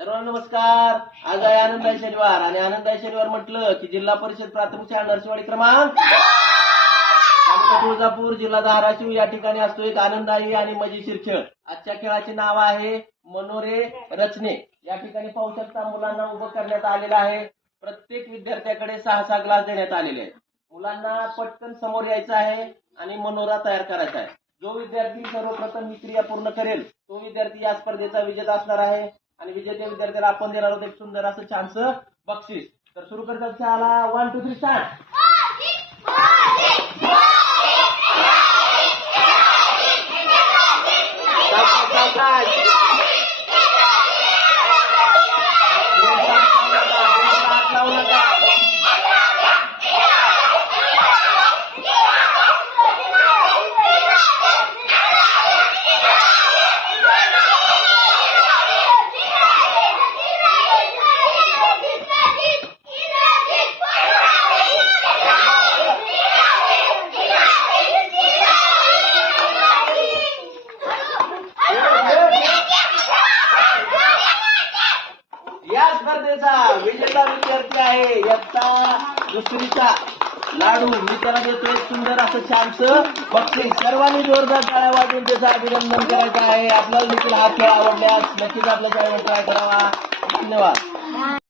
सर्वांना नमस्कार. आज आहे आनंदाई शनिवार आणि आनंदाई शनिवार म्हटलं की जिल्हा परिषद प्राथमिक शाळा नरसिंहवाडी क्रमांक तालुका तुळजापूर जिल्हा धाराशिव या ठिकाणी असतो एक आनंदाई आणि मजेशीर खेळ. आजच्या खेळाचे नाव आहे मनोरे रचने. या ठिकाणी पाहू शकता मुलांना उभं करण्यात आलेलं आहे. प्रत्येक विद्यार्थ्याकडे 6 ग्लास देण्यात आलेले आहेत. मुलांना पटकन समोर यायचं आहे आणि मनोरा तयार करायचा आहे. जो विद्यार्थी सर्वप्रथम ही क्रिया पूर्ण करेल तो विद्यार्थी या स्पर्धेचा विजेता असणार आहे आणि विजेत्या विद्यार्थ्याला आपण देणार आहोत एक सुंदर असं छानसं बक्षीस. तर सुरू करतात शाळा. 1 2 3 स्टार्ट. या स्पर्धेचा विजेता विद्यार्थी आहे इयत्ता दुसरीचा लाडू. मी त्याला देतो एक सुंदर असं छानसं बक्षीस. सर्वांनी जोरदार टाळ्या वाजवून त्याचं अभिनंदन करायचं आहे. आपल्याला देखील हा खेळ आवडल्यास नक्कीच आपल्या शाळेवर ट्राय करावा. धन्यवाद.